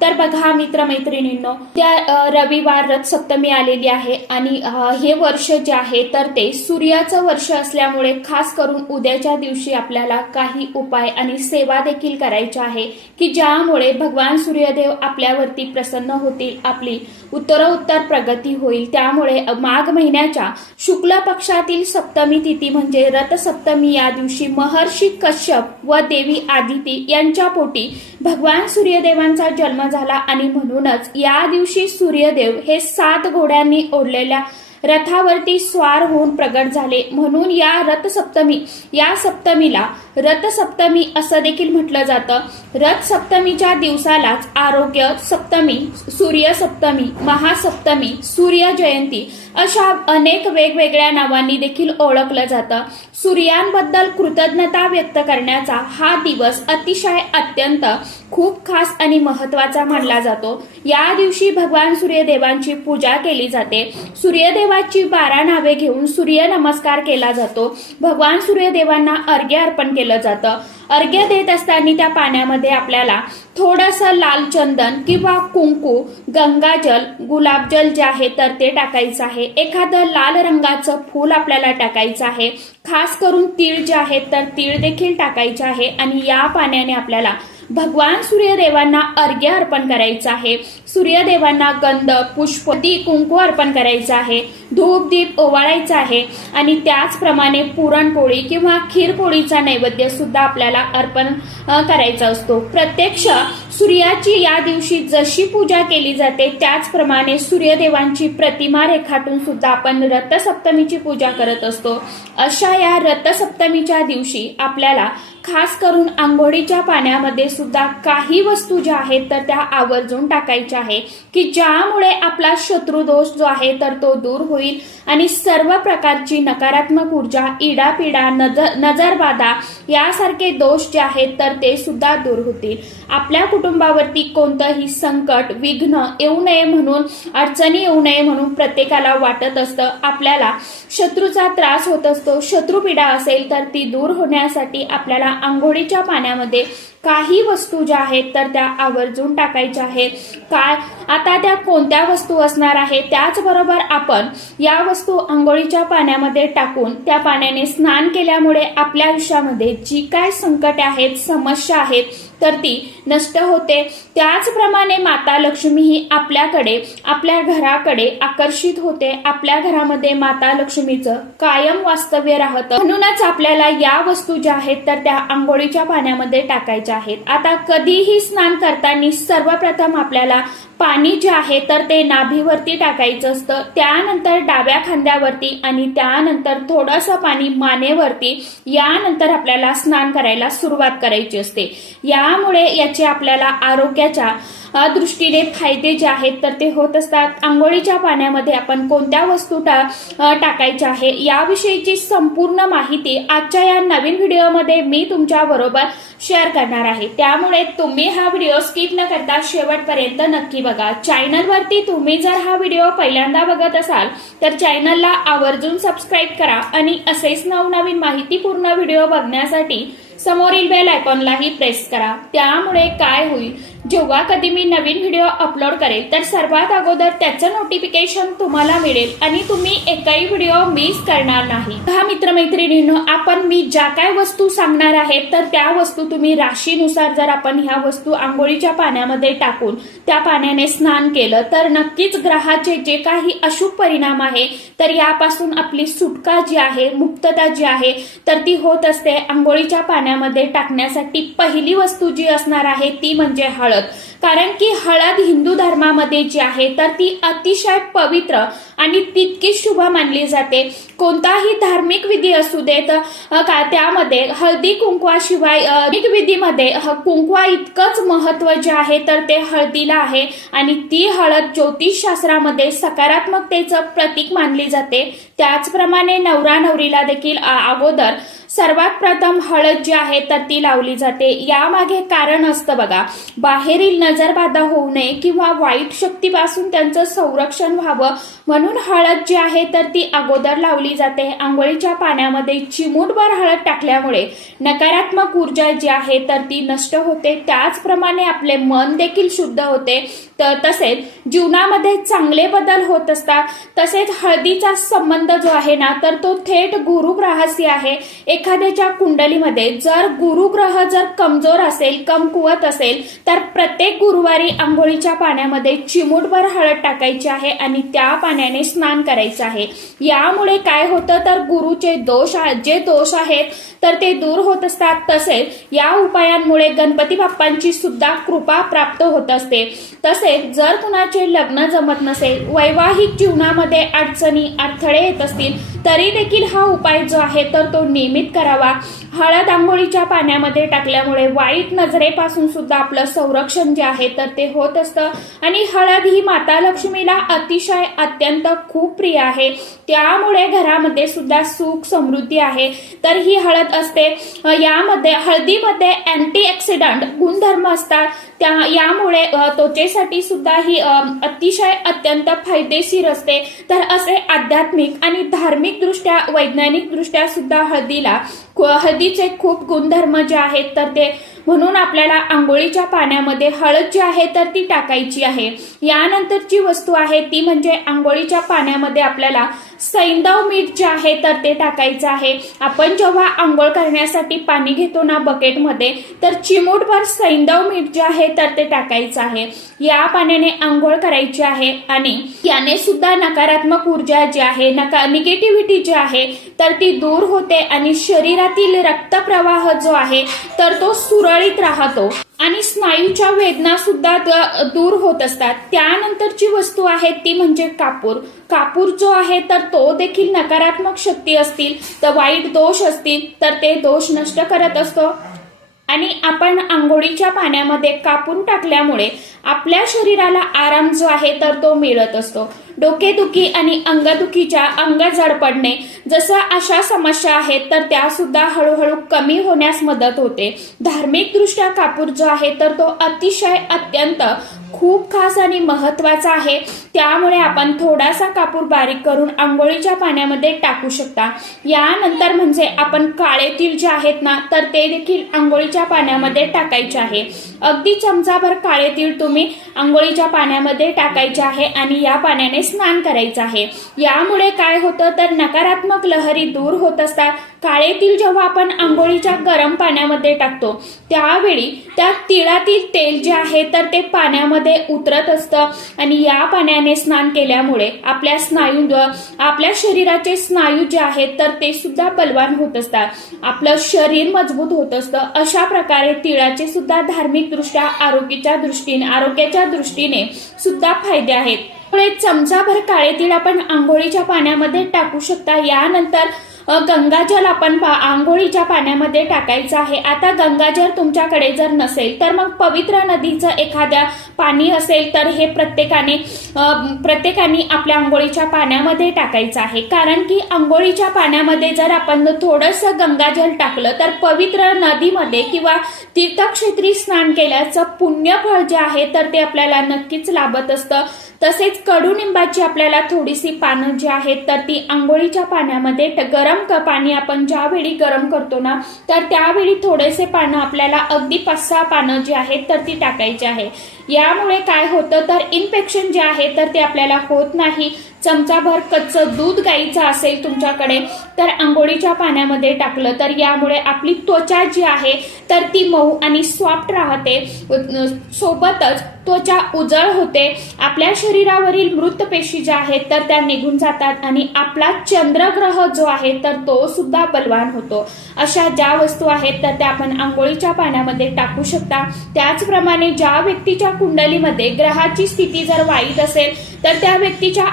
तर बघा मित्रमैत्रिणींनो त्या रविवार रथ सप्तमी आलेली आहे आणि हे वर्ष जे आहे तर ते सूर्याचं वर्ष असल्यामुळे खास करून उद्याच्या दिवशी आपल्याला काही उपाय आणि सेवा देखील करायच्या आहे की ज्यामुळे भगवान सूर्यदेव आपल्यावरती प्रसन्न होतील आपली उत्तरोत्तर प्रगती होईल. त्यामुळे माघ महिन्याच्या शुक्ल पक्षातील सप्तमी तिथी म्हणजे रथसप्तमी या दिवशी महर्षी कश्यप व देवी आदिती यांच्या पोटी भगवान सूर्यदेवांचा जन्म झाला. आणि म्हणूनच या दिवशी सूर्यदेव हे सात घोड्यांनी ओढलेल्या रथावरती स्वार होऊन प्रगट झाले. म्हणून या रथसप्तमी या सप्तमीला रथसप्तमी असं देखील म्हटलं जातं. रथ सप्तमीच्या दिवसालाच आरोग्य सप्तमी सूर्य सप्तमी महासप्तमी सूर्य जयंती अशा अनेक वेगवेगळ्या नावांनी देखील ओळखलं जातं. सूर्यांबद्दल कृतज्ञता व्यक्त करण्याचा हा दिवस अतिशय अत्यंत खूप खास आणि महत्त्वाचा मानला जातो. या दिवशी भगवान सूर्यदेवांची पूजा केली जाते. सूर्यदेवाची बारा नावे घेऊन सूर्य नमस्कार केला जातो. भगवान सूर्यदेवांना अर्घ्य अर्पण केलं जातं. अर्घ्य देत असताना त्या पाण्यामध्ये आपल्याला थोडंसं लाल चंदन किंवा कुंकू गंगाजल गुलाबजल जे आहे तर ते टाकायचं आहे. एखादं लाल रंगाचं फूल आपल्याला टाकायचं आहे. खास करून तीळ जे आहेत तर तीळ देखील टाकायचे आहे आणि या पाण्याने आपल्याला भगवान सूर्यदेवांना अर्घ्य अर्पण करायचं आहे. सूर्यदेवांना गंध पुष्प दी कुंकू अर्पण करायचं आहे. धूप दीप ओवाळायचा आहे. आणि त्याचप्रमाणे पुरणपोळी किंवा खीरपोळीचा नैवेद्य सुद्धा आपल्याला अर्पण करायचा असतो. प्रत्यक्ष सूर्याची या दिवशी जशी पूजा केली जाते त्याचप्रमाणे सूर्यदेवांची प्रतिमा रेखाटून सुद्धा आपण रथसप्तमीची पूजा करत असतो. अशा या रथसप्तमीच्या दिवशी आपल्याला खास करून आंघोळीच्या पाण्यामध्ये सुद्धा काही वस्तू ज्या आहेत तर त्या आवर्जून टाकायच्या आहे की ज्यामुळे आपला शत्रुदोष जो आहे तर तो दूर होईल. आणि सर्व प्रकारची नकारात्मक ऊर्जा इडापिडा नजर नजरबाधा यासारखे दोष जे आहेत तर ते सुद्धा दूर होतील. आपल्या कुटुंबावरती कोणतंही संकट विघ्न येऊ नये म्हणून अडचणी येऊ नये म्हणून प्रत्येकाला वाटत असतं. आपल्याला शत्रूचा त्रास होत असतो शत्रुपीडा असेल तर ती दूर होण्यासाठी आपल्याला आंघोळीच्या पाण्यामध्ये काही वस्तू ज्या आहेत तर त्या आवर्जून टाकायच्या आहेत. काय? आता त्या कोणत्या वस्तू असणार आहे त्याचबरोबर आपण या वस्तू आंघोळीच्या पाण्यामध्ये टाकून त्या पाण्याने स्नान केल्यामुळे आपल्या आयुष्यामध्ये जी काय संकटे आहेत समस्या आहेत तर ती नष्ट होते. त्याचप्रमाणे माता लक्ष्मी ही आपल्याकडे आपल्या घराकडे आकर्षित होते. आपल्या घरामध्ये माता लक्ष्मीचं कायम वास्तव्य राहतं. म्हणूनच आपल्याला या वस्तू ज्या आहेत तर त्या आंघोळीच्या पाण्यामध्ये टाकायच्या आहेत. आता कधीही स्नान करताना सर्वप्रथम आपल्याला पाणी जे आहे तर ते नाभीवरती टाकायचं असतं. त्यानंतर डाव्या खांद्यावरती आणि त्यानंतर थोडंसं पाणी मानेवरती यानंतर आपल्याला स्नान करायला सुरुवात करायची असते. या त्यामुळे याचे आपल्याला आरोग्याच्या दृष्टीने फायदे जे आहेत तर ते होत असतात. आंघोळीच्या पाण्यामध्ये आपण कोणत्या वस्तू टा टाकायच्या आहे याविषयीची संपूर्ण माहिती आजच्या या नवीन व्हिडिओमध्ये मी तुमच्या बरोबर शेअर करणार आहे. त्यामुळे तुम्ही हा व्हिडिओ स्किप न करता शेवटपर्यंत नक्की बघा. चॅनलवरती तुम्ही जर हा व्हिडिओ पहिल्यांदा बघत असाल तर चॅनलला आवर्जून सबस्क्राईब करा. आणि असेच नवनवीन माहितीपूर्ण व्हिडिओ बघण्यासाठी समोरील बेल आयकॉनलाही प्रेस करा. त्यामुळे काय होईल? जेव्हा कधी मी नवीन व्हिडिओ अपलोड करेल तर सर्वात अगोदर त्याचं नोटिफिकेशन तुम्हाला मिळेल आणि तुम्ही एकही व्हिडिओ मिस करणार नाही. हा मित्रमैत्रिणींनो आपण मी ज्या काय वस्तू सांगणार आहे तर त्या वस्तू तुम्ही राशीनुसार जर आपण ह्या वस्तू आंघोळीच्या पाण्यामध्ये टाकून त्या पाण्याने स्नान केलं तर नक्कीच ग्रहाचे जे काही अशुभ परिणाम आहे तर यापासून आपली सुटका जी आहे मुक्तता जी आहे तर ती होत असते आंघोळीच्या पाण्यामध्ये टाकण्यासाठी. पहिली वस्तू जी असणार आहे ती म्हणजे हळद. कारण की हळद हिंदू धर्मामध्ये जी आहे तर ती अतिशय पवित्र आणि तितकीच शुभ मानली जाते. कोणताही धार्मिक विधी असू देत का त्यामध्ये हळदी कुंकवाशिवाय धार्मिक विधीमध्ये कुंकवा इतकंच महत्त्व जे आहे तर ते हळदीला आहे आणि ती हळद ज्योतिष शास्त्रामध्ये सकारात्मकतेचं प्रतीक मानली जाते. त्याचप्रमाणे नवरा नवरीला देखील अगोदर सर्वात प्रथम हळद जी आहे तर ती लावली जाते. यामागे कारण असतं बघा बाहेरील नजरबाधा होऊ नये किंवा वाईट शक्तीपासून त्यांचं संरक्षण व्हावं. म्हणून हळद जी आहे तर ती अगोदर लावली जाते. आंघोळीच्या पाण्यामध्ये चिमूटभर हळद टाकल्यामुळे नकारात्मक ऊर्जा जी आहे तर ती नष्ट होते. त्याचप्रमाणे आपले मन देखील शुद्ध होते. तर तसेच जीवनामध्ये चांगले बदल होत असतात. तसेच हळदीचा संबंध जो आहे ना तर तो थेट गुरुग्रहाशी आहे. एखाद्याच्या कुंडलीमध्ये जर गुरुग्रह जर कमजोर असेल कमकुवत असेल तर प्रत्येक गुरुवारी आंघोळीच्या पाण्यामध्ये चिमूटभर हळद टाकायची आहे आणि त्या पाण्याने स्नान करायचं आहे. यामुळे काय होतं? तर गुरुचे दोष जे दोष आहेत तर ते दूर होत असतात. तसेच या उपायांमुळे गणपती बाप्पांची सुद्धा कृपा प्राप्त होत असते. तसेच जर कुणाचे लग्न जमत नसेल वैवाहिक जीवनामध्ये अडचणी अडथळे येत असतील तरी देखील हा उपाय जो आहे तर तो नियमित करावा. हळद आंघोळीच्या पाण्यामध्ये टाकल्यामुळे वाईट नजरेपासून सुद्धा आपलं संरक्षण जे आहे तर ते होत असतं. आणि हळद ही माता लक्ष्मीला अतिशय अत्यंत खूप प्रिय आहे. त्यामुळे घरामध्ये सुद्धा सुख समृद्धी आहे. तर ही हळद असते. यामध्ये हळदीमध्ये अँटीऑक्सिडंट गुणधर्म असतात. त्या यामुळे त्वचेसाठी सुद्धा ही अतिशय अत्यंत फायदेशीर असते. तर असे आध्यात्मिक आणि धार्मिक दृष्ट्या वैज्ञानिक दृष्ट्या सुद्धा हळदीला हळदीचे खूप गुणधर्म जे आहेत तर ते म्हणून आपल्याला आंघोळीच्या पाण्यामध्ये हळद जी आहे तर ती टाकायची आहे. यानंतर जी वस्तू आहे ती म्हणजे आंघोळीच्या पाण्यामध्ये आपल्याला सैंदव मीठ जे आहे तर ते टाकायचं आहे. आपण जेव्हा आंघोळ करण्यासाठी पाणी घेतो ना बकेटमध्ये तर चिमूटभर सैंदव मीठ जे आहे तर ते टाकायचं आहे. या पाण्याने आंघोळ करायची आहे आणि याने सुद्धा नकारात्मक ऊर्जा जी आहे नका निगेटिव्हिटी जी आहे तर ती दूर होते आणि शरीरातील रक्तप्रवाह जो आहे तर तो सुरळीत राहतो आणि स्नायूच्या वेदना सुद्धा दूर होत असतात. त्यानंतरची वस्तू आहे ती म्हणजे कापूर. कापूर जो आहे तर तो देखील नकारात्मक शक्ती असतील तर वाईट दोष असतील तर ते दोष नष्ट करत असतो. आणि आपण आंघोळीच्या पाण्यामध्ये कापून टाकल्यामुळे आपल्या शरीराला आराम जो आहे तर तो मिळत असतो. डोकेदुखी आणि अंगदुखीच्या अंग जड पडणे. जसं अशा समस्या आहेत तर त्या सुद्धा हळूहळू कमी होण्यास मदत होते. धार्मिकदृष्ट्या कापूर जो आहे तर तो अतिशय अत्यंत खूप खास आणि महत्त्वाचा आहे. त्यामुळे आपण थोडासा कापूर बारीक करून आंघोळीच्या पाण्यामध्ये टाकू शकता. यानंतर म्हणजे आपण काळे तीळ जे आहेत ना तर ते देखील आंघोळीच्या पाण्यामध्ये टाकायचे आहे. अगदी चमचाभर काळे तीळ तुम्ही आंघोळीच्या पाण्यामध्ये टाकायचे आहे आणि या पाण्याने स्नान करायचं आहे. यामुळे काय होतं तर नकारात्मक लहरी दूर होत असतात. काळे तीळ जेव्हा आपण आंघोळीच्या गरम पाण्यामध्ये टाकतो त्यावेळी त्या तिळातील तेल जे आहे तर ते पाण्यामध्ये उतरत असतं आणि या पाण्याने स्नान केल्यामुळे आपल्या स्नायू आपल्या शरीराचे स्नायू जे आहेत तर ते सुद्धा बलवान होत असतात. आपलं शरीर मजबूत होत असतं. अशा प्रकारे तिळाचे सुद्धा धार्मिकदृष्ट्या आरोग्याच्या दृष्टीने आरोग्याच्या दृष्टीने सुद्धा फायदे आहेत. त्यामुळे चमचाभर काळे तीळ आपण आंघोळीच्या पाण्यामध्ये टाकू शकता. यानंतर गंगाजल आपण पा- आंघोळीच्या पाण्यामध्ये टाकायचं आहे. आता गंगाजल तुमच्याकडे जर नसेल तर मग पवित्र नदीचं एखाद्या पाणी असेल तर हे प्रत्येकाने प्रत्येकाने आपल्या आंघोळीच्या पाण्यामध्ये टाकायचं आहे. कारण की आंघोळीच्या पाण्यामध्ये जर आपण थोडंसं गंगाजल टाकलं तर पवित्र नदीमध्ये किंवा तीर्थक्षेत्री स्नान केल्याचं पुण्यफळ जे आहे तर ते आपल्याला नक्कीच लाभत असतं. तसेच कडुनिंबाची आपल्याला थोडीशी पानं जी आहेत तर ती आंघोळीच्या पाण्यामध्ये ट- गरम पाणी आपण ज्यावेळी गरम करतो ना तर त्यावेळी थोडेसे पानं आपल्याला अगदी पाच सहा पानं जी आहेत तर ती टाकायची आहे. यामुळे काय होतं तर इन्फेक्शन जे आहे तर ते आपल्याला होत नाही. चमचाभर कच्चं दूध गाईचं असेल तुमच्याकडे तर आंघोळीच्या पाण्यामध्ये टाकलं. तर यामुळे आपली त्वचा जी आहे तर ती मऊ आणि सॉफ्ट राहते. सोबतच त्वचा उजळ होते. आपल्या शरीरावरील मृत पेशी ज्या आहेत तर त्या निघून जातात आणि आपला चंद्रग्रह जो आहे तर तो सुद्धा बलवान होतो. अशा ज्या वस्तू आहेत तर त्या आपण आंघोळीच्या पाण्यामध्ये टाकू शकता. त्याचप्रमाणे ज्या व्यक्तीच्या कुंडलीमध्ये ग्रहाची स्थिती जर वाईट असेल तर त्या व्यक्तीच्या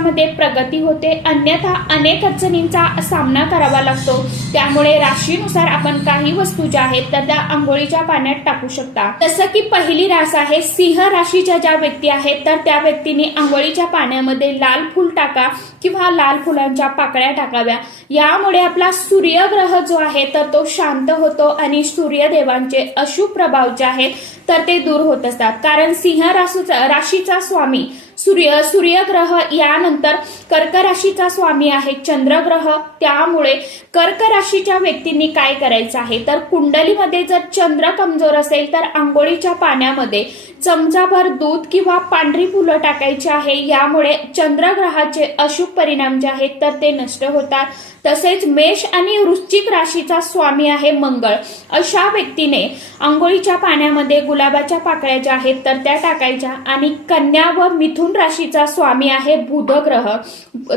आयुष्यामध्ये प्रगती होते अन्यथा अनेक अडचणींचा सामना करावा लागतो. त्यामुळे राशीनुसार आपण काही वस्तू ज्या आहेत तर त्या आंघोळीच्या पाण्यात टाकू शकता. जसं की पहिली रास आहे सिंह राशीच्या ज्या व्यक्ती आहेत तर त्या व्यक्तीने आंघोळीच्या पाण्यामध्ये लाल फुल टाका किंवा लाल फुलांच्या पाकळ्या टाकाव्या. यामुळे आपला सूर्यग्रह जो आहे तर तो शांत होतो आणि सूर्यदेवांचे अशुभ प्रभाव जे आहेत तर ते दूर होत असतात. कारण सिंह राशीचा राशीचा स्वामी सूर्य सूर्यग्रह यानंतर कर्क राशीचा स्वामी आहे चंद्रग्रह. त्यामुळे कर्क राशीच्या व्यक्तींनी काय करायचं आहे? तर कुंडलीमध्ये जर चंद्र कमजोर असेल तर आंघोळीच्या पाण्यामध्ये चमचाभर दूध किंवा पांढरी फुलं टाकायची आहे. यामुळे चंद्रग्रहाचे अशुभ परिणाम जे आहेत तर ते नष्ट होतात. तसेच मेष आणि वृश्चिक राशीचा स्वामी आहे मंगळ. अशा व्यक्तीने आंघोळीच्या पाण्यामध्ये गुलाबाच्या पाकळ्या ज्या आहेत तर त्या टाकायच्या. आणि कन्या व मिथुन राशीचा स्वामी आहे बुध ग्रह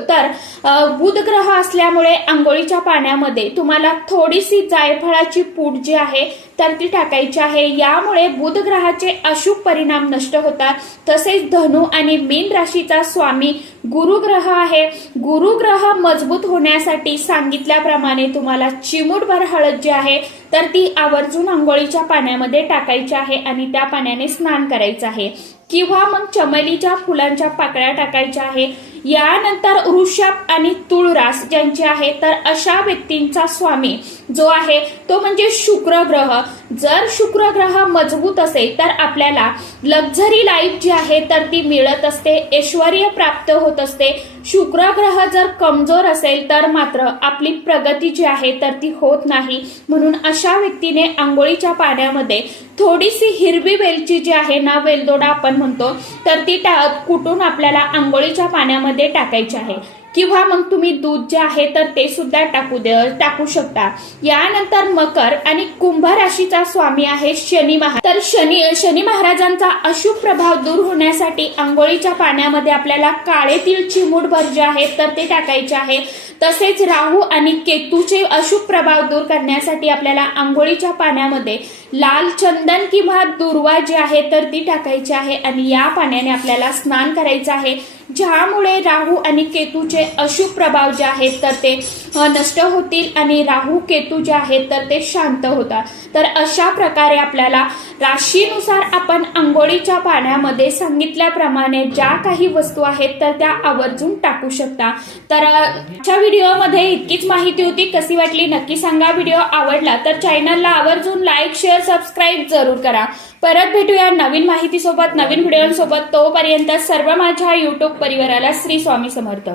तर बुध ग्रह असल्यामुळे आंघोळीच्या पाण्यामध्ये तुम्हाला थोडीशी जायफळाची पूड जी आहे तर ती टाकायची आहे. यामुळे बुध ग्रहाचे अशुभ परिणाम नष्ट होतात. तसेच धनु आणि मीन राशीचा स्वामी गुरुग्रह आहे. गुरुग्रह मजबूत होण्यासाठी सांगितल्याप्रमाणे तुम्हाला चिमूटभर हळद जी आहे तर ती आवर्जून आंघोळीच्या पाण्यामध्ये टाकायची आहे आणि त्या पाण्याने स्नान करायचं आहे. किंवा मग चमेलीच्या फुलांच्या पाकळ्या टाकायच्या आहे. यानंतर ऋषभ आणि तुळरास ज्यांचे आहे तर अशा व्यक्तींचा स्वामी. जो आहे तो म्हणजे शुक्र ग्रह. जर शुक्र ग्रह मजबूत असेल तर आपल्याला लक्झरी लाईफ जी आहे तर ती मिळत असते ऐश्वर प्राप्त होत असते. शुक्र ग्रह जर कमजोर असेल तर मात्र आपली प्रगती जी आहे तर ती होत नाही. म्हणून अशा व्यक्तीने आंघोळीच्या पाण्यामध्ये थोडीशी हिरवी वेलची जी आहे ना वेलदोडा आपण म्हणतो तर ती टा कुटून आपल्याला आंघोळीच्या पाण्यामध्ये टाकायची आहे. किंवा मग तुम्ही दूध जे आहे तर ते सुद्धा टाकू दे टाकू शकता. यानंतर मकर आणि कुंभ राशीचा स्वामी आहे शनी महाराज तर शनी शनी महाराजांचा अशुभ प्रभाव दूर होण्यासाठी आंघोळीच्या पाण्यामध्ये आपल्याला काळे तीळ चिमूटभर जे आहे तर ते टाकायचे आहे. तसेच राहू आणि केतूचे अशुभ प्रभाव दूर करण्यासाठी आपल्याला आंघोळीच्या पाण्यामध्ये लाल चंदन किंवा दुर्वा जी आहे तर ती टाकायची आहे आणि या पाण्याने आपल्याला स्नान करायचं आहे. ज्यामुळे राहू आणि केतूचे अशुभ प्रभाव जे आहेत तर ते नष्ट होतील आणि राहू केतू जे आहेत तर ते शांत होतात. तर अशा प्रकारे आपल्याला राशीनुसार आपण आंघोळीच्या पाण्यामध्ये सांगितल्याप्रमाणे ज्या काही वस्तू आहेत तर त्या आवर्जून टाकू शकता. तर अ, आजच्या व्हिडिओमध्ये इतकीच माहिती होती. कशी वाटली नक्की सांगा. व्हिडिओ आवडला तर चॅनलला आवर्जून लाईक शेअर सबस्क्राईब जरूर करा. परत भेटूया नवीन माहितीसोबत नवीन व्हिडिओसोबत. तोपर्यंत सर्व माझ्या युट्यूब परिवाराला श्री स्वामी समर्थ.